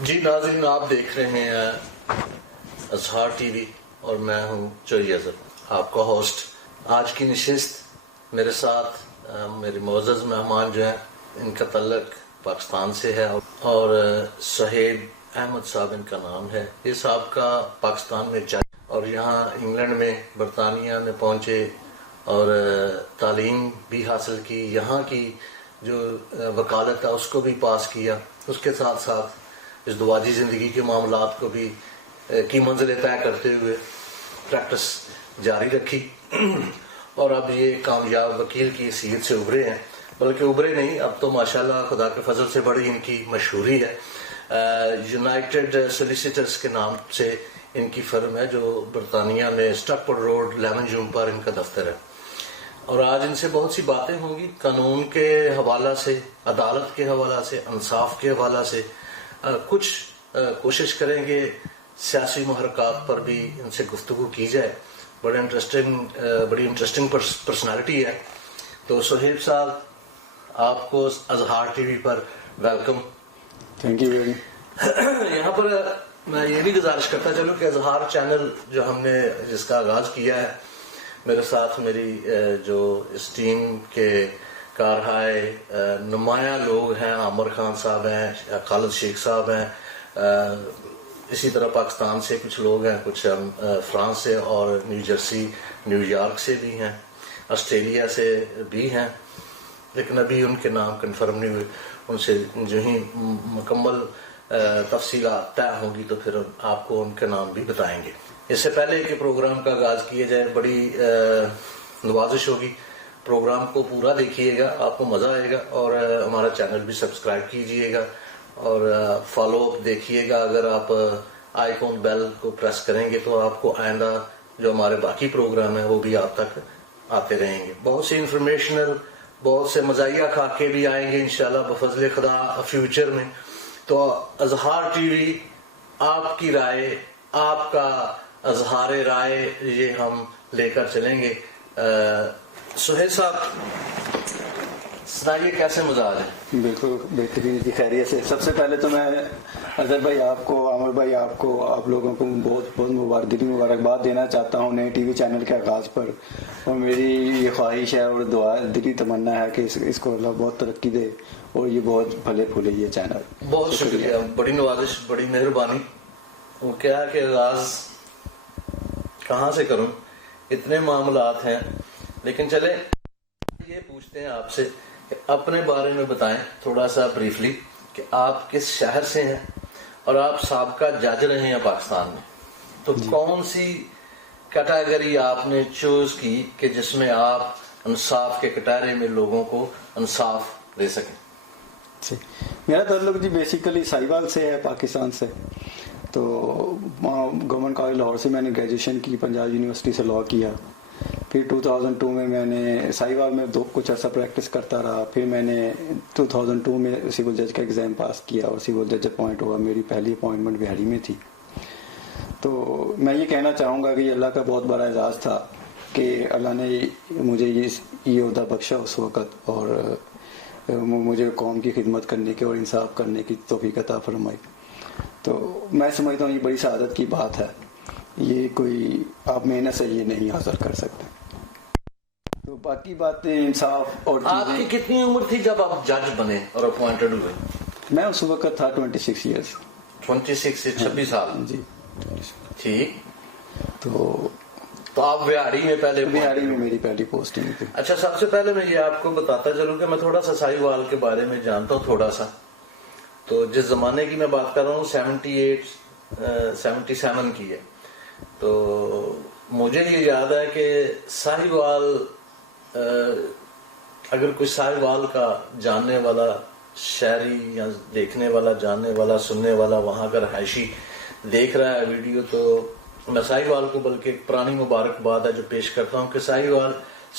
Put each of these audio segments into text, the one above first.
جی ناظرین، آپ دیکھ رہے ہیں اظہار ٹی وی اور میں ہوں چوئی اظہر، آپ کا ہوسٹ۔ آج کی نشست میرے ساتھ میرے معزز مہمان جو ہیں، ان کا تعلق پاکستان سے ہے اور سہیل احمد صاحب ان کا نام ہے۔ یہ صاحب کا پاکستان میں جج اور یہاں انگلینڈ میں برطانیہ میں پہنچے اور تعلیم بھی حاصل کی، یہاں کی جو وکالت ہے اس کو بھی پاس کیا، اس کے ساتھ ساتھ اس دواجی زندگی کے معاملات کو بھی کی منزلیں طے کرتے ہوئے پریکٹس جاری رکھی اور اب یہ کامیاب وکیل کی حیثیت سے ابھرے ہیں، بلکہ ابھرے نہیں، اب تو ماشاءاللہ خدا کے فضل سے بڑی ان کی مشہوری ہے۔ یونائٹڈ سولیسیٹرز کے نام سے ان کی فرم ہے جو برطانیہ میں اسٹاکپورٹ روڈ 11 جون پر ان کا دفتر ہے، اور آج ان سے بہت سی باتیں ہوں گی، قانون کے حوالہ سے، عدالت کے حوالہ سے، انصاف کے حوالہ سے، کچھ کوشش کریں گے سیاسی محرکات پر بھی ان سے گفتگو کی جائے۔ بڑی انٹرسٹنگ پرسنالٹی ہے۔ تو سہیل صاحب، آپ کو اظہار T V per welcome. Thank you very. یہاں پر میں یہ بھی گزارش کرتا چلوں کہ اظہار چینل جو ہم نے جس کا آغاز کیا ہے، میرے ساتھ میری جو اس ٹیم کے کارہائے نمایاں لوگ ہیں، عامر خان صاحب ہیں، خالد شیخ صاحب ہیں، اسی طرح پاکستان سے کچھ لوگ ہیں، کچھ فرانس سے اور نیو جرسی نیو یارک سے بھی ہیں، آسٹریلیا سے بھی ہیں، لیکن ابھی ان کے نام کنفرم نہیں ہوئے، ان سے جو ہی مکمل تفصیلات طے ہوں گی تو پھر آپ کو ان کے نام بھی بتائیں گے۔ اس سے پہلے کہ پروگرام کا آغاز کیا جائے، بڑی نوازش ہوگی، پروگرام کو پورا دیکھیے گا، آپ کو مزہ آئے گا، اور ہمارا چینل بھی سبسکرائب کیجئے گا اور فالو اپ دیکھیے گا۔ اگر آپ آئیکن بیل کو پریس کریں گے تو آپ کو آئندہ جو ہمارے باقی پروگرام ہیں وہ بھی آپ تک آتے رہیں گے۔ بہت سی انفارمیشنل، بہت سے مزاحیہ خاکے بھی آئیں گے انشاءاللہ بفضل خدا فیوچر میں۔ تو اظہار ٹی وی، آپ کی رائے، آپ کا اظہار رائے، یہ ہم لے کر چلیں گے۔ سہیل صاحب سنائیے کیسے مزاج ہے؟ بالکل بہترین جی، خیریت سے۔ سب سے پہلے تو میں اظہر بھائی آپ کو، عامر بھائی آپ کو، آپ لوگوں کو بہت بہت دلی مبارکباد دینا چاہتا ہوں نئے ٹی وی چینل کے آغاز پر، اور میری یہ خواہش ہے اور دعا دلی تمنا ہے کہ اس کو اللہ بہت ترقی دے اور یہ بہت پھلے پھولے یہ چینل۔ بہت شکریہ، بڑی نوازش، بڑی مہربانی۔ وہ کیا کہ آغاز کہاں سے کروں، اتنے معاملات ہیں، لیکن چلے یہ پوچھتے ہیں آپ سے کہ اپنے بارے میں بتائیں تھوڑا سا بریفلی کہ آپ کس شہر سے ہیں اور آپ سابقہ جج رہے ہیں پاکستان میں، تو کون سی کیٹیگری آپ نے چوز کی کہ جس میں آپ انصاف کے کٹہرے میں لوگوں کو انصاف دے سکیں؟ میرا تعلق جی بیسیکلی ساہیوال سے ہے، پاکستان سے۔ تو گورنمنٹ کالج لاہور سے میں نے گریجویشن کی، پنجاب یونیورسٹی سے لاء کیا، پھر 2002 میں میں نے ساہیوال میں کچھ عرصہ پریکٹس کرتا رہا، پھر میں نے 2002 میں سول جج کا ایگزام پاس کیا اور سول جج اپوائنٹ ہوا۔ میری پہلی اپوائنٹمنٹ بہاڑی میں تھی۔ تو میں یہ کہنا چاہوں گا کہ یہ اللہ کا بہت بڑا اعزاز تھا کہ اللہ نے مجھے یہ عہدہ بخشا اس وقت، اور مجھے قوم کی خدمت کرنے کی اور انصاف کرنے کی توفیق عطا فرمائی۔ تو میں سمجھتا ہوں یہ بڑی سعادت کی بات ہے، یہ کوئی آپ محنت سے یہ نہیں حاصل کر سکتے۔ تو باقی باتیں انصاف اور آپ کی کتنی عمر تھی جب آپ جج بنے اور اپوائنٹڈ ہوئے؟ میں اس وقت تھا 26 ایئرس۔ 26 سے 26 سال؟ جی ٹھیک۔ تو آپ بہاڑی میں پہلے؟ بہاڑی میں میری پہلی پوسٹنگ تھی۔ اچھا، سب سے پہلے میں یہ آپ کو بتاتا چلوں کہ میں تھوڑا سا ساہیوال کے بارے میں جانتا ہوں تھوڑا سا۔ تو جس زمانے کی میں بات کر رہا ہوں 77 کی ہے، تو مجھے یہ یاد ہے کہ ساہیوال، اگر کوئی ساہیوال کا جاننے والا شہری یا دیکھنے والا، جاننے والا، سننے والا وہاں کا رہائشی دیکھ رہا ہے ویڈیو، تو میں ساہیوال کو بلکہ ایک پرانی مبارکباد ہے جو پیش کرتا ہوں کہ ساہیوال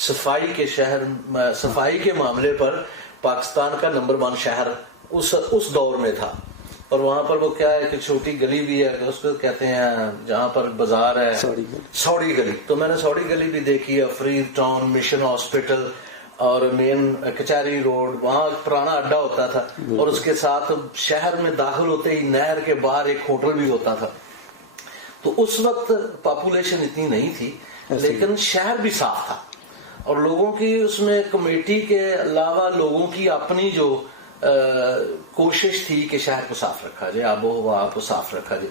صفائی کے شہر، صفائی کے معاملے پر پاکستان کا نمبر 1 شہر اس دور میں تھا۔ اور وہاں پر وہ کیا ہے کہ چھوٹی گلی بھی ہے، اس کو کہتے ہیں جہاں پر بازار ہے، سوڑی گلی۔ تو میں نے سوڑی گلی بھی دیکھی ہے، فرید ٹاؤن، مشن ہاسپٹل، اور مین کچہری روڈ وہاں پرانا اڈا ہوتا تھا اور اس کے ساتھ شہر میں داخل ہوتے ہی نہر کے باہر ایک ہوٹل بھی ہوتا تھا. تو اس وقت پاپولیشن اتنی نہیں تھی لیکن شہر بھی صاف تھا اور لوگوں کی اس میں کمیٹی کے علاوہ لوگوں کی اپنی جو کوشش تھی کہ شہر کو صاف رکھا جائے, آب و ہوا کو صاف رکھا جائے,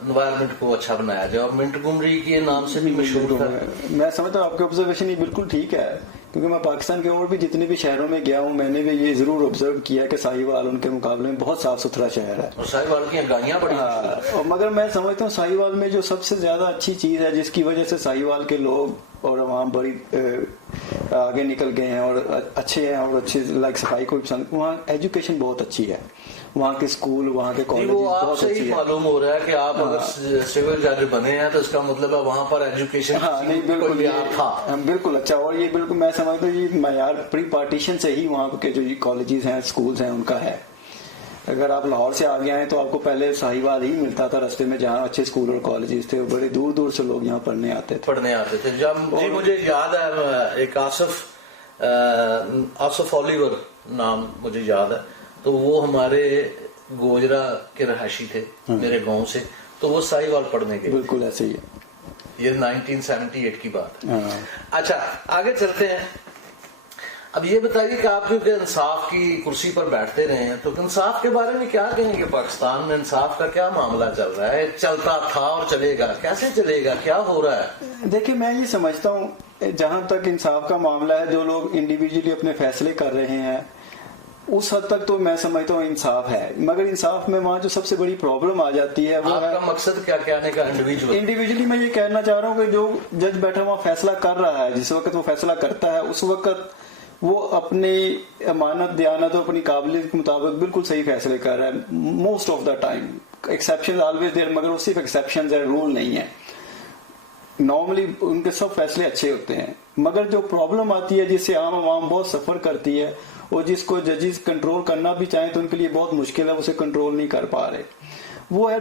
انوائرمنٹ کو اچھا بنایا جائے, اور منٹ گمری کے نام سے بھی مشہور تھا. میں سمجھتا ہوں آپ کی آبزرویشن یہ بالکل ٹھیک ہے, کیونکہ میں پاکستان کے اور بھی جتنے بھی شہروں میں گیا ہوں میں نے بھی یہ ضرور آبزرو کیا کہ ساہیوال ان کے مقابلے میں بہت صاف ستھرا شہر ہے. اور ساہیوال کی گاڑیاں بڑی اور مگر میں سمجھتا ہوں ساہیوال میں جو سب سے زیادہ اچھی چیز ہے جس کی وجہ سے ساہیوال کے لوگ اور عوام بڑی آگے نکل گئے ہیں اور اچھے ہیں اور اچھے لائک صفائی کو بھی پسند, وہاں ایجوکیشن بہت اچھی ہے, وہاں کے اسکول وہاں کے کالج بہت اچھی ہے. معلوم ہو رہا ہے کہ آپ اگر سول جج بنے ہیں تو اس کا مطلب ہے وہاں پر ایجوکیشن بالکل اچھا. اور یہ بالکل میں سمجھتا ہوں یہ معیار پری پارٹیشن سے ہی وہاں کے جو کالجز ہیں اسکولز ہیں ان کا ہے. اگر آپ لاہور سے آگے آئیں تو آپ کو پہلے ساہیوال ہی ملتا تھا رستے میں جہاں اچھے اسکول اور کالجز تھے, بڑے دور دور سے لوگ یہاں پڑھنے آتے تھے. جب مجھے یاد ہے ایک آصف اولیور نام مجھے یاد ہے, تو وہ ہمارے گوجرا کے رہائشی تھے میرے گاؤں سے, تو وہ ساہیوال پڑھنے گئے. بالکل ایسے ہی ہے, یہ 1978 کی بات ہے. اچھا آگے چلتے ہیں. اب یہ بتائیے کہ آپ کیونکہ انصاف کی کرسی پر بیٹھتے رہے ہیں تو انصاف کے بارے میں کیا کہیں گے؟ پاکستان میں انصاف کا کیا معاملہ چل رہا ہے؟ چلتا تھا اور چلے گا, کیسے چلے گا, کیا ہو رہا ہے؟ دیکھیں میں یہ سمجھتا ہوں جہاں تک انصاف کا معاملہ ہے جو لوگ انڈیویجولی اپنے فیصلے کر رہے ہیں اس حد تک تو میں سمجھتا ہوں انصاف ہے, مگر انصاف میں وہاں جو سب سے بڑی پرابلم آ جاتی ہے وہ آپ کا مقصد کیا کہنے کا؟ انڈیویجولی میں یہ کہنا چاہ رہا ہوں کہ جو جج بیٹھا وہاں فیصلہ کر رہا ہے, جس وقت وہ فیصلہ کرتا ہے اس وقت وہ اپنی امانت دیانت اور اپنی قابلیت کے مطابق بالکل صحیح فیصلے کر رہا ہے most of the time. Exception always there, مگر وہ صرف ایکسیپشن ہے, رول نہیں ہے. نارملی ان کے سب فیصلے اچھے ہوتے ہیں, مگر جو پرابلم آتی ہے جس سے عام عوام بہت سفر کرتی ہے اور جس کو ججز کنٹرول کرنا بھی چاہیں تو ان کے لیے بہت مشکل ہے, اسے کنٹرول نہیں کر پا رہے, وہ ہے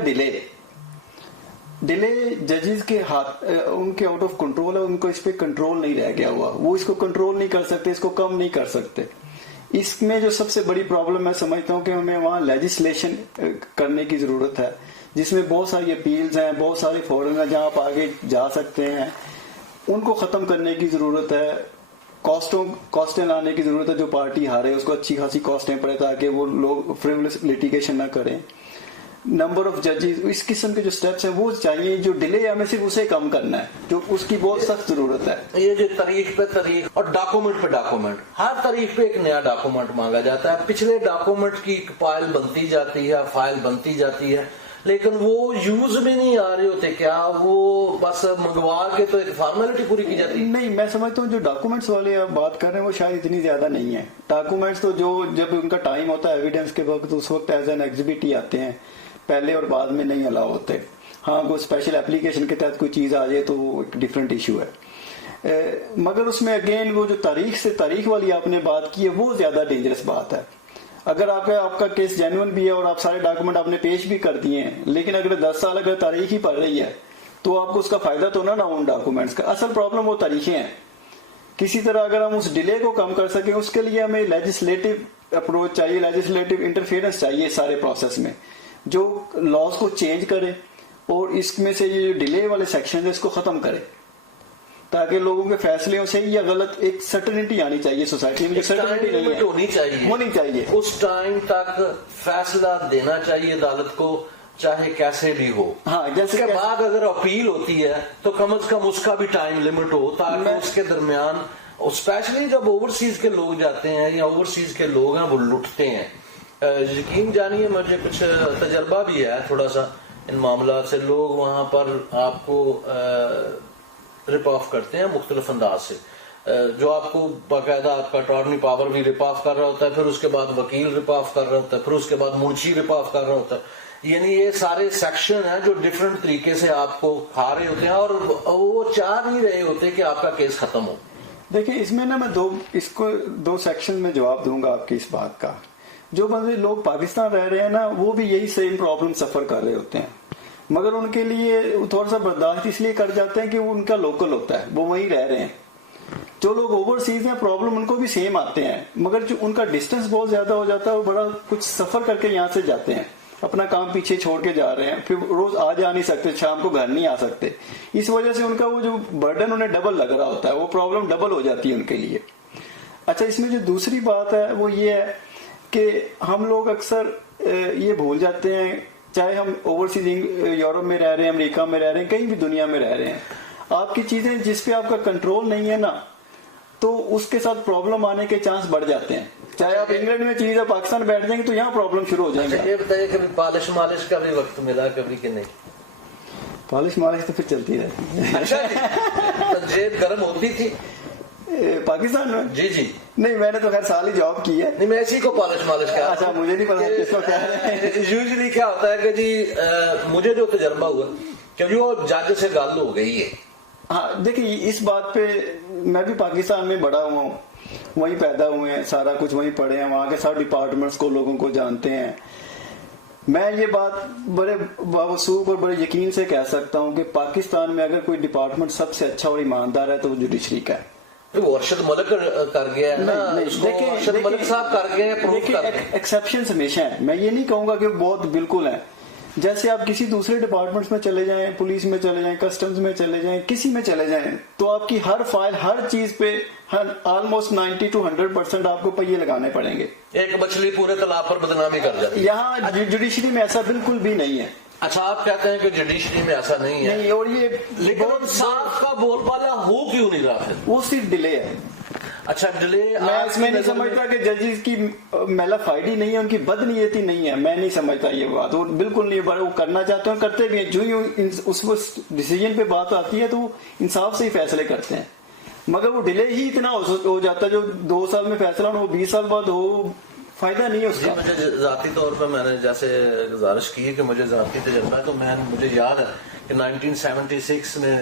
ڈیلے. ججز کے ہاتھ ان کے آؤٹ آف کنٹرول ہے, ان کو اس پہ کنٹرول نہیں رہ گیا ہوا, وہ اس کو کنٹرول نہیں کر سکتے, اس کو کم نہیں کر سکتے. اس میں جو سب سے بڑی پرابلم میں سمجھتا ہوں کہ ہمیں وہاں لیجسلیشن کرنے کی ضرورت ہے جس میں بہت ساری اپیلز ہیں, بہت سارے فورم ہیں جہاں آپ آگے جا سکتے ہیں, ان کو ختم کرنے کی ضرورت ہے. کاسٹیں لانے کی ضرورت ہے, جو پارٹی ہارے اس کو اچھی خاصی کاسٹیں پڑے تاکہ وہ لوگ فریولس لٹیگیشن نہ کریں. نمبر آف ججز, اس قسم کے جو سٹیپس ہیں وہ چاہیے. جو ڈیلے ہے ہمیں صرف اسے کم کرنا ہے, جو اس کی بہت سخت ضرورت ہے. یہ جو تاریخ پہ تاریخ اور ڈاکومنٹ پہ ڈاکومنٹ, ہر تاریخ پہ ایک نیا ڈاکومنٹ مانگا جاتا ہے. پچھلے ڈاکومنٹ کی ایک فائل بنتی جاتی ہے, لیکن وہ یوز بھی نہیں آ رہے ہوتے. کیا وہ بس منگوا کے تو ایک فارمیلٹی پوری کی جاتی ہے؟ نہیں, میں سمجھتا ہوں جو ڈاکومنٹس والے آپ بات کر رہے ہیں وہ شاید اتنی زیادہ نہیں ہے. ڈاکومنٹس تو جو جب ان کا ٹائم ہوتا ہے ایویڈنس کے وقت, اس وقت ایز این ایگزیبٹ ہی آتے ہیں, پہلے اور بعد میں نہیں الاؤ ہوتے. ہاں کوئی اسپیشل اپلیکیشن کے تحت کوئی چیز آ جائے تو وہ ایک ڈفرینٹ ایشو ہے. مگر اس میں اگین وہ جو تاریخ والی آپ نے بات کی ہے وہ زیادہ ڈینجرس بات ہے. اگر آپ کا کیس جینوئن بھی ہے اور آپ سارے ڈاکومنٹ آپ نے پیش بھی کر دیے ہیں, لیکن اگر 10 سال اگر تاریخ ہی پڑ رہی ہے تو آپ کو اس کا فائدہ تو نہ ان ڈاکومنٹس کا. اصل پرابلم وہ تاریخیں ہیں. کسی طرح اگر ہم اس ڈیلے کو کم کر سکیں اس کے لیے ہمیں لیجسلیٹو اپروچ چاہیے, لیجسلیٹو انٹرفیئرنس چاہیے سارے پروسیس میں, جو لاز کو چینج کرے اور اس میں سے یہ ڈیلے والے سیکشن ہے اس کو ختم کرے تاکہ لوگوں کے فیصلوں سے یا غلط ایک سرٹنٹی آنی چاہیے سوسائٹی میں. سرٹنٹی نہیں ہونی چاہیے. اس ٹائم تک فیصلہ دینا چاہیے عدالت کو, چاہے کیسے بھی ہو. ہاں, جیسے کے بعد اگر اپیل ہوتی ہے تو کم از کم اس کا بھی ٹائم لمٹ ہو تاکہ اس کے درمیان, اسپیشلی جب اوورسیز کے لوگ جاتے ہیں یا اوورسیز کے لوگ ہیں وہ لٹتے ہیں. یقین جانیے مجھے کچھ تجربہ بھی ہے تھوڑا سا ان معاملات سے. لوگ وہاں پر آپ کو رپ آف کرتے ہیں مختلف انداز سے, جو آپ کو باقاعدہ آپ کا اٹارنی پاور بھی رپ آف کر رہا ہوتا ہے, پھر اس کے بعد وکیل رپ آف کر رہا ہوتا ہے, پھر اس کے بعد منشی رپ آف کر رہا ہوتا ہے. یعنی یہ سارے سیکشن ہیں جو ڈفرینٹ طریقے سے آپ کو کھا رہے ہوتے ہیں اور وہ چاہ نہیں رہے ہوتے کہ آپ کا کیس ختم ہو. دیکھیں اس میں نا میں دو سیکشن میں جواب دوں گا آپ کی اس بات کا. جو بندے لوگ پاکستان رہ رہے ہیں نا وہ بھی یہی سیم پرابلم سفر کر رہے ہوتے ہیں, مگر ان کے لیے تھوڑا سا برداشت اس لیے کر جاتے ہیں کہ وہ ان کا لوکل ہوتا ہے, وہ وہیں رہ رہے ہیں. جو لوگ اوورسیز ہیں پرابلم ان کو بھی سیم آتے ہیں، مگر جو ان کا ڈسٹینس بہت زیادہ ہو جاتا ہے، وہ بڑا کچھ سفر کر کے یہاں سے جاتے ہیں، اپنا کام پیچھے چھوڑ کے جا رہے ہیں، پھر روز آ جا نہیں سکتے، شام کو گھر نہیں آ سکتے، اس وجہ سے ان کا وہ جو برڈن انہیں ڈبل لگ رہا ہوتا ہے، وہ پرابلم ڈبل ہو جاتی ہے ان کے لیے۔ اچھا، اس میں جو دوسری بات ہے وہ یہ ہے کہ ہم لوگ اکثر یہ بھول جاتے ہیں، چاہے ہم اوورسیز یورپ میں رہ رہے ہیں، امریکہ میں رہ رہے ہیں، کہیں بھی دنیا میں رہ رہے ہیں، آپ کی چیزیں جس پہ آپ کا کنٹرول نہیں ہے نا، تو اس کے ساتھ پرابلم آنے کے چانس بڑھ جاتے ہیں۔ چاہے آپ انگلینڈ میں چیز ہے، پاکستان بیٹھ جائیں گے تو یہاں پرابلم شروع ہو جائیں گے۔ یہ بتائیے کبھی پالش مالش کا بھی وقت ملا کبھی کہ نہیں؟ پالش مالش تو پھر چلتی رہتی ہے۔ اچھا، جیب گرم ہوتی تھی پاکستان میں؟ جی جی نہیں، میں نے تو خیر سال ہی جاب کی ہے۔ نہیں، میں اسی کو پالش مالش کا، اچھا، مجھے نہیں پتا کس کو کیا ہے۔ یوزلی کیا ہوتا ہے کہ جی مجھے جو تجربہ ہوا کہ جو جج سے گل ہو گئی ہے۔ ہاں دیکھیں، اس بات پہ میں بھی پاکستان میں بڑا ہوا ہوں، وہیں پیدا ہوئے ہیں، سارا کچھ وہیں پڑھے ہیں، وہاں کے سب ڈپارٹمنٹس کو لوگوں کو جانتے ہیں۔ میں یہ بات بڑے باوثوق اور بڑے یقین سے کہہ سکتا ہوں کہ پاکستان میں اگر کوئی ڈپارٹمنٹ سب سے اچھا اور ایماندار ہے تو وہ جوڈیشری کا ہے۔ وہ ارشد ملک کر گیا ہے نا، ارشد ملک صاحب کر گئے ہیں۔ ایکسیپشنز ہمیشہ ہیں، میں یہ نہیں کہوں گا کہ بہت بالکل ہیں۔ جیسے آپ کسی دوسرے ڈپارٹمنٹس میں چلے جائیں، پولیس میں چلے جائیں، کسٹمز میں چلے جائیں، کسی میں چلے جائیں، تو آپ کی ہر فائل، ہر چیز پہ آلموسٹ 90 to 100% آپ کو پہیے لگانے پڑیں گے۔ ایک مچھلی پورے تالاب پر بدنامی کر جاتی ہے۔ یہاں جوڈیشری میں ایسا بالکل بھی نہیں ہے۔ اچھا، آپ کہتے ہیں کہ جوڈیشری میں ایسا نہیں ہے، نہیں، اور یہ لیکن صاف کا بول بالا ہو کیوں نہیں رہا پھر؟ وہ صرف ڈیلے ہے۔ اچھا، ڈیلے میں اس میں نہیں سمجھتا کہ ججز کی میلافائڈی نہیں ہے، ان کی بدنیتی نہیں ہے، میں نہیں سمجھتا یہ بات، وہ بالکل نہیں، وہ کرنا چاہتے ہیں، کرتے بھی ہیں، جو ہی اس وقت ڈیسیجن پہ بات آتی ہے تو وہ انصاف سے ہی فیصلے کرتے ہیں، مگر وہ ڈیلے ہی اتنا ہو جاتا ہے، جو 2 سال میں فیصلہ ہو 20 سال بعد ہو، فائدہ نہیں ہے اس کا۔ مجھے ذاتی طور پر میں نے جیسے گزارش کی کہ مجھے ذاتی تجربہ ہے، تو مجھے یاد ہے کہ 1976 میں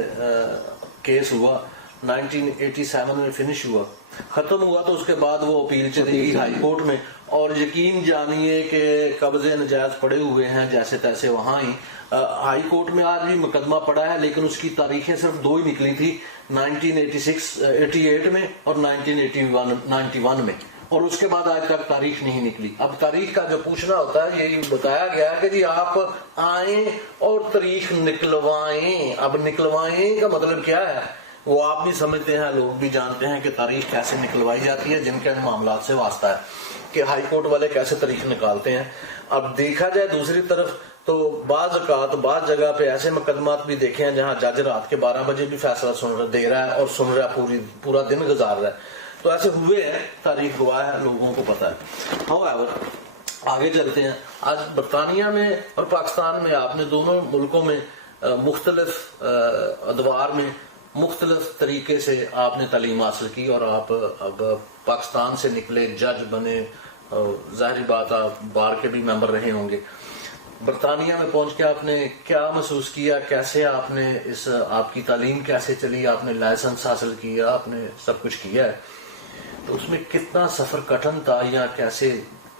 کیس ہوا، 1987 میں فنش ہوا، ختم ہوا، تو اس کے بعد وہ اپیل چلی گئی ہائی کورٹ میں، اور یقین جانیے کہ قبضے نجائز پڑے ہوئے ہیں جیسے تیسے وہاں ہی۔ ہائی کورٹ میں آج بھی مقدمہ پڑا ہے، لیکن اس کی تاریخیں صرف 2 ہی نکلی تھی، 1988 میں اور 1991 میں، اور اس کے بعد آج تک تاریخ نہیں نکلی۔ اب تاریخ کا جو پوچھنا ہوتا ہے، یہی بتایا گیا کہ جی آپ آئیں اور تاریخ نکلوائیں۔ اب نکلوائیں کا مطلب کیا ہے وہ آپ بھی سمجھتے ہیں، لوگ بھی جانتے ہیں کہ تاریخ کیسے نکلوائی جاتی ہے، جن کے معاملات سے واسطہ ہے کہ ہائی کورٹ والے کیسے تاریخ نکالتے ہیں۔ اب دیکھا جائے دوسری طرف تو بعض اوقات بعض جگہ پہ ایسے مقدمات بھی دیکھے ہیں جہاں جج رات کے 12 بجے بھی فیصلہ دے رہا ہے اور سن رہا ہے، پورا دن گزار رہا ہے، تو ایسے ہوئے ہیں، تاریخ گواہ ہے، لوگوں کو پتا ہے۔ However، آگے چلتے ہیں۔ آج برطانیہ میں اور پاکستان میں آپ نے دونوں ملکوں میں مختلف ادوار میں مختلف طریقے سے آپ نے تعلیم حاصل کی، اور آپ اب پاکستان سے نکلے، جج بنے، ظاہری بات آپ بار کے بھی ممبر رہے ہوں گے۔ برطانیہ میں پہنچ کے آپ نے کیا محسوس کیا، کیسے آپ نے آپ کی تعلیم کیسے چلی، آپ نے لائسنس حاصل کیا، آپ نے سب کچھ کیا ہے، تو اس میں کتنا سفر کٹھن تھا، یا کیسے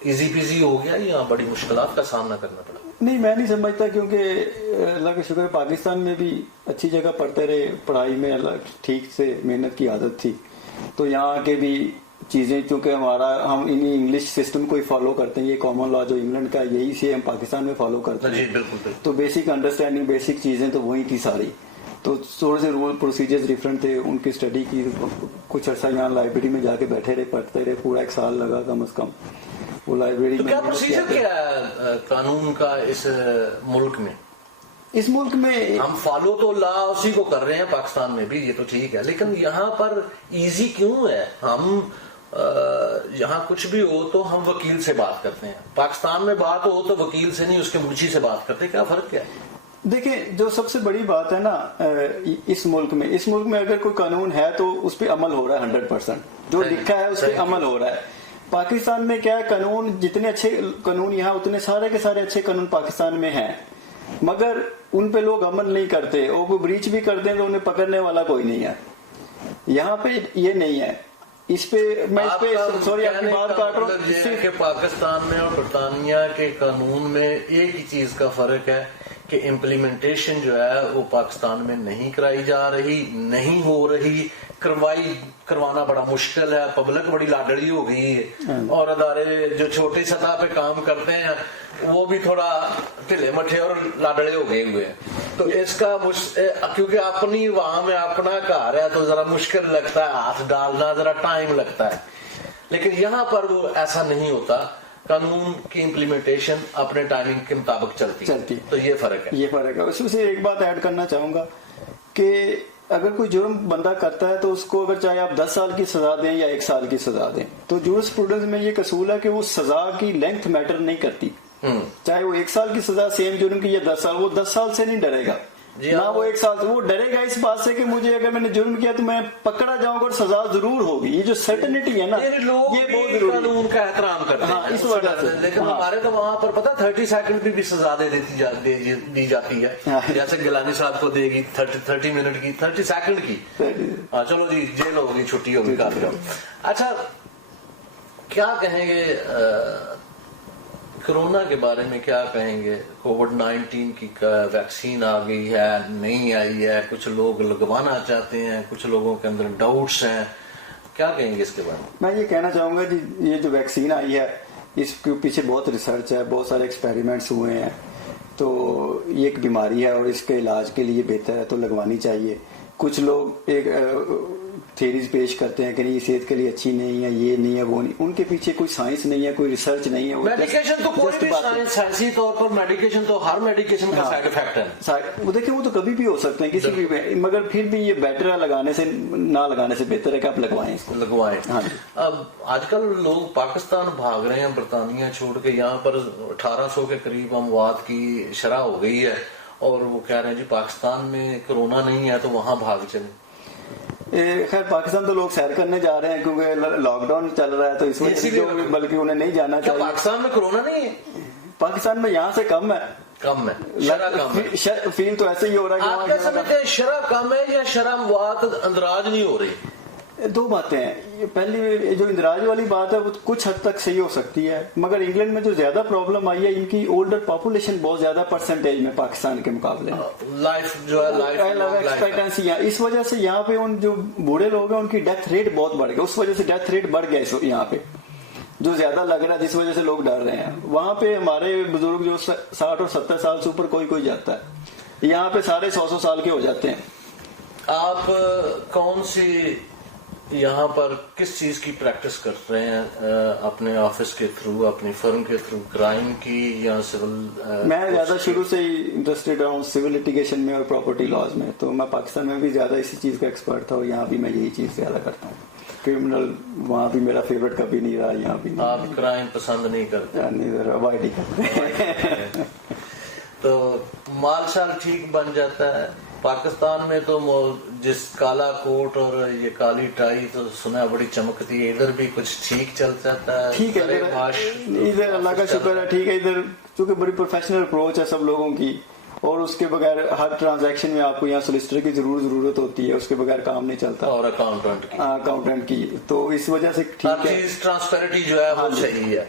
ایزی پیزی ہو گیا، یا بڑی مشکلات کا سامنا کرنا پڑا؟ نہیں، میں نہیں سمجھتا، کیونکہ اللہ کا شکر ہے پاکستان میں بھی اچھی جگہ پڑھتے رہے، پڑھائی میں ٹھیک سے محنت کی عادت تھی، تو یہاں کے بھی چیزیں، چونکہ ہم انہی انگلش سسٹم کو ہی فالو کرتے ہیں، یہ کامن لا جو انگلینڈ کا یہی سے ہم پاکستان میں فالو کرتے ہیں، تو بیسک انڈرسٹینڈنگ، بیسک چیزیں تو وہی تھی ساری، تو تھوڑے سے رول پروسیجرز ڈفرینٹ تھے، ان کی اسٹڈی کی، کچھ عرصہ یہاں لائبریری میں جا کے بیٹھے رہے، پڑھتے رہے، پورا 1 سال لگا کم از کم وہ لائبریری میں۔ کیا پروسیجر کیا ہے قانون کا اس ملک میں؟ اس ملک میں ہم فالو تو لا اسی کو کر رہے ہیں، پاکستان میں بھی، یہ تو ٹھیک ہے، لیکن یہاں پر ایزی کیوں ہے؟ ہم یہاں کچھ بھی ہو تو ہم وکیل سے بات کرتے ہیں، پاکستان میں بات ہو تو وکیل سے نہیں، اس کے منشی سے بات کرتے ہیں، کیا فرق کیا ہے؟ دیکھیں، جو سب سے بڑی بات ہے نا اس ملک میں اگر کوئی قانون ہے تو اس پہ عمل ہو رہا ہے 100%، جو لکھا ہے اس پہ عمل ہو رہا ہے۔ پاکستان میں کیا ہے، قانون جتنے اچھے قانون یہاں اتنے سارے کے سارے اچھے قانون پاکستان میں ہیں، مگر ان پہ لوگ عمل نہیں کرتے، اور کوئی بریچ بھی کرتے ہیں تو انہیں پکڑنے والا کوئی نہیں ہے۔ یہاں پہ یہ نہیں ہے، اس پہ میں سوری آپ کی بات کاٹ رہا ہوں، کہ پاکستان میں اور برطانیہ کے قانون میں ایک ہی چیز کا فرق ہے کہ امپلیمنٹیشن جو ہے وہ پاکستان میں نہیں کرائی جا رہی, نہیں ہو رہی, کروانا بڑا مشکل ہے, پبلک بڑی لاڈلی ہو گئی ہے, اور ادارے جو چھوٹی سطح پہ کام کرتے ہیں وہ بھی تھوڑا ڈھلے مٹھے اور لاڈلے ہو گئے ہوئے ہیں. تو اس کا کیونکہ اپنی وہاں میں اپنا گھر ہے تو ذرا مشکل لگتا ہے, ہاتھ ڈالنا ذرا ٹائم لگتا ہے. لیکن یہاں پر وہ ایسا نہیں ہوتا, قانون کی امپلیمنٹیشن اپنے ٹائمنگ کے مطابق چلتی ہے. تو یہ فرق ہے. اس میں سے ایک بات ایڈ کرنا چاہوں گا کہ اگر کوئی جرم بندہ کرتا ہے تو اس کو اگر چاہے آپ 10 سال کی سزا دیں یا 1 سال کی سزا دیں, تو جورسپروڈنس میں یہ اصول ہے کہ وہ سزا کی لینتھ میٹر نہیں کرتی. چاہے وہ 1 سال کی سزا سیم جرم کی یا 10 سال, وہ 10 سال سے نہیں ڈرے گا, نہ وہ 1 سال سے, وہ ڈرے گا اس بات سے کہ مجھے اگر میں نے جرم کیا تو میں پکڑا جاؤں گا اور سزا ضرور ہوگی. یہ جو سرٹنٹی ہے نا, یہ بہت ضروری ہے. قانون کا احترام کرتے ہیں اس وجہ سے. لیکن ہمارے تو وہاں پر پتہ 30 سیکنڈ کی بھی سزا دی جاتی ہے, جیسے گیلانی صاحب کو دے گی 30 منٹ کی, 30 سیکنڈ کی. چلو جی جیل ہوگی, چھٹی ہوگی, کافی. اچھا کیا کہیں گے کرونا کے بارے میں, کیا کہیں گے؟ کووڈ-19 کی ویکسین آ گئی ہے, نہیں آئی ہے, کچھ لوگ لگوانا چاہتے ہیں, کچھ لوگوں کے اندر ڈاؤٹس ہیں, کیا کہیں گے اس کے بارے میں؟ میں یہ کہنا چاہوں گا جی, یہ جو ویکسین آئی ہے اس کے پیچھے بہت ریسرچ ہے, بہت سارے ایکسپیریمنٹس ہوئے ہیں. تو یہ ایک بیماری ہے اور اس کے علاج کے لیے بہتر ہے تو لگوانی چاہیے. کچھ لوگ ایک تھیریز پیش کرتے ہیں کہ نہیں صحت کے لیے اچھی نہیں ہے, یہ نہیں ہے, وہ نہیں. ان کے پیچھے کوئی سائنس نہیں ہے, کوئی ریسرچ نہیں ہے. میڈیکیشن تو کوئی بھی سائنسی طور پر میڈیکیشن تو ہر میڈیکیشن کا سائیڈ افیکٹ ہے. وہ دیکھیں وہ تو کبھی بھی ہو سکتے ہیں کسی بھی, مگر پھر بھی یہ بیٹر ہے لگانے سے, نہ لگانے سے بہتر ہے کہ آپ لگوائیں. اب آج کل لوگ پاکستان بھاگ رہے ہیں, برطانیہ چھوڑ کے. یہاں پر 1800 کے قریب اموات کی شرح ہو گئی ہے, اور وہ کہہ رہے ہیں جی پاکستان میں کرونا نہیں ہے تو وہاں بھاگ چلیں. خیر پاکستان تو لوگ سیر کرنے جا رہے ہیں کیونکہ لاک ڈاؤن چل رہا ہے, تو اس وجہ سے بلکہ انہیں نہیں جانا چاہیے. پاکستان میں کرونا نہیں ہے؟ پاکستان میں یہاں سے کم ہے, شرح کم ہے. فیل تو ایسے ہی ہو رہا ہے. آپ کیا سمجھتے ہیں شرح کم ہے یا شرح اموات اندراج نہیں ہو رہی؟ دو باتیں ہیں. پہلی جو اندراج والی بات ہے وہ کچھ حد تک صحیح ہو سکتی ہے, مگر انگلینڈ میں جو زیادہ پرابلم آئی ہے ان کی اولڈر پاپولیشن بہت زیادہ پرسنٹیج میں پاکستان کے مقابلے میں. لائف جو ہے ایکسپیکٹنسی, اس وجہ سے یہاں پہ ان جو بوڑھے لوگ ہیں ان کی ڈیتھ ریٹ بہت بڑھ گیا. اس وجہ سے ڈیتھ ریٹ بڑھ گیا یہاں پہ, جو زیادہ لگ رہا ہے, جس وجہ سے لوگ ڈر رہے ہیں. وہاں پہ ہمارے بزرگ جو 60 اور 70 سال سے اوپر کوئی جاتا ہے, یہاں پہ سارے 100 سال کے ہو جاتے ہیں. آپ کون سی یہاں پر کس چیز کی پریکٹس کر رہے ہیں اپنے آفس کے تھرو, اپنی فرم کے تھرو, کرائم کی یا سول؟ میں زیادہ شروع سے ہی انٹرسٹیڈ ہوں سول لٹیگیشن میں اور پراپرٹی لاز میں, تو میں پاکستان میں بھی زیادہ اسی چیز کا ایکسپرٹ تھا, اور یہاں بھی میں یہی چیز زیادہ کرتا ہوں. کرمنل وہاں بھی میرا فیوریٹ کبھی نہیں رہا, یہاں بھی. آپ کرائم پسند نہیں کرتے؟ نہیں, اوائڈ ہی کرتے. تو مال شال ٹھیک بن جاتا ہے. پاکستان میں تو جس کالا کوٹ اور یہ کالی ٹائی تو سنا بڑی چمکتی ہے, ادھر بھی کچھ ٹھیک چل جاتا ہے؟ ٹھیک ہے ادھر, اللہ کا شکر ہے, ٹھیک ہے ادھر, چونکہ بڑی پروفیشنل اپروچ ہے سب لوگوں کی, اور اس کے بغیر ہر ٹرانزیکشن میں آپ کو یہاں سولیسٹر کی ضرورت ہوتی ہے, اس کے بغیر کام نہیں چلتا, اور اکاؤنٹنٹ کی, تو اس وجہ سے ٹھیک ہے. ٹرانسپیرنٹی جو ہے وہ صحیح ہے.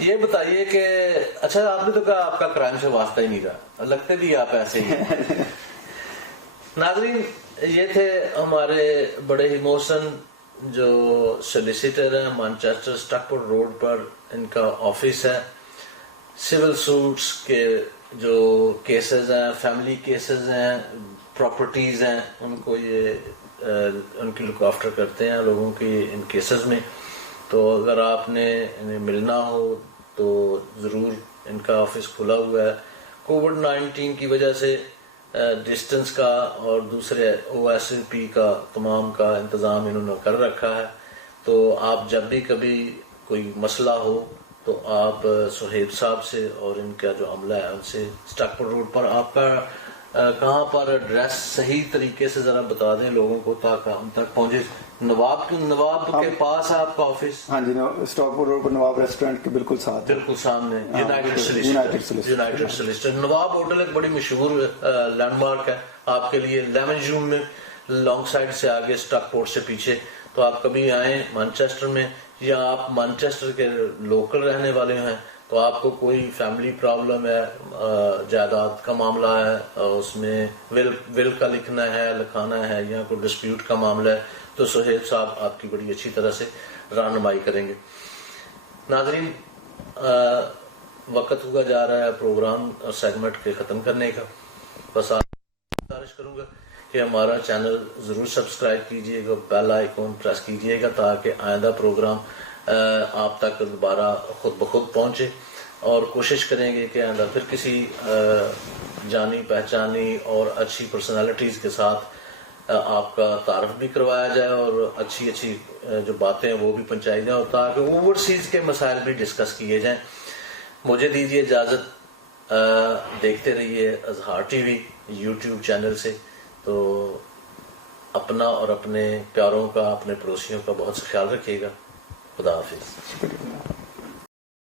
یہ بتائیے کہ اچھا آپ نے تو کہا آپ کا کرائم سے واسطہ ہی نہیں رہا, لگتے بھی آپ ایسے ہی. ناظرین, یہ تھے ہمارے بڑے ہی محسن جو سولیسیٹر ہیں, مانچسٹر اسٹاکپورٹ روڈ پر ان کا آفس ہے. سول سوٹس کے جو کیسز ہیں, فیملی کیسز ہیں, پراپرٹیز ہیں, ان کو یہ ان کی لک آفٹر کرتے ہیں لوگوں کی ان کیسز میں. تو اگر آپ نے انہیں ملنا ہو تو ضرور ان کا آفس کھلا ہوا ہے. کووڈ-19 کی وجہ سے ڈسٹنس کا اور دوسرے OSP کا تمام کا انتظام انہوں نے کر رکھا ہے. تو آپ جب بھی کبھی کوئی مسئلہ ہو تو آپ سہیب صاحب سے اور ان کا جو عملہ ہے ان سے, اسٹاکپورٹ روڈ پر آپ کا کہاں پر ایڈریس صحیح طریقے سے ذرا بتا دیں لوگوں کو تاکہ ہم تک پہنچے. نواب کے پاس ہے آپ کا آفس؟ ہاں جی, اسٹاکپورٹ روڈ پر نواب ریسٹورینٹ کے بالکل ساتھ, بالکل سامنے یونائٹڈ سولیسٹر. نواب ہوٹل ایک بڑی مشہور لینڈ مارک ہے آپ کے لیے, لیمن جون میں لانگ سائڈ سے آگے, اسٹاکپورٹ سے پیچھے. تو آپ کبھی آئیں مانچسٹر میں, یا آپ مانچسٹر کے لوکل رہنے والے ہیں تو آپ کو کوئی فیملی پرابلم ہے, جائیداد کا معاملہ ہے, اس میں ول کا لکھانا ہے یا کوئی ڈسپیوٹ کا معاملہ ہے, تو سہیل صاحب آپ کی بڑی اچھی طرح سے رہنمائی کریں گے. ناظرین, وقت ہوا جا رہا ہے پروگرام اور سیگمنٹ کے ختم کرنے کا. بس آپ گزارش کروں گا کہ ہمارا چینل ضرور سبسکرائب کیجئے گا, بیل آئیکن پریس کیجئے گا تاکہ آئندہ پروگرام آپ تک دوبارہ خود بخود پہنچے, اور کوشش کریں گے کہ آئندہ پھر کسی جانی پہچانی اور اچھی پرسنالٹیز کے ساتھ آپ کا تعارف بھی کروایا جائے اور اچھی اچھی جو باتیں ہیں وہ بھی پہنچائی جائیں, اور تاکہ اوورسیز کے مسائل بھی ڈسکس کیے جائیں. مجھے دیجیے اجازت, دیکھتے رہیے اظہار ٹی وی یوٹیوب چینل سے. تو اپنا اور اپنے پیاروں کا, اپنے پڑوسیوں کا بہت خیال رکھیے گا. خدا حافظ.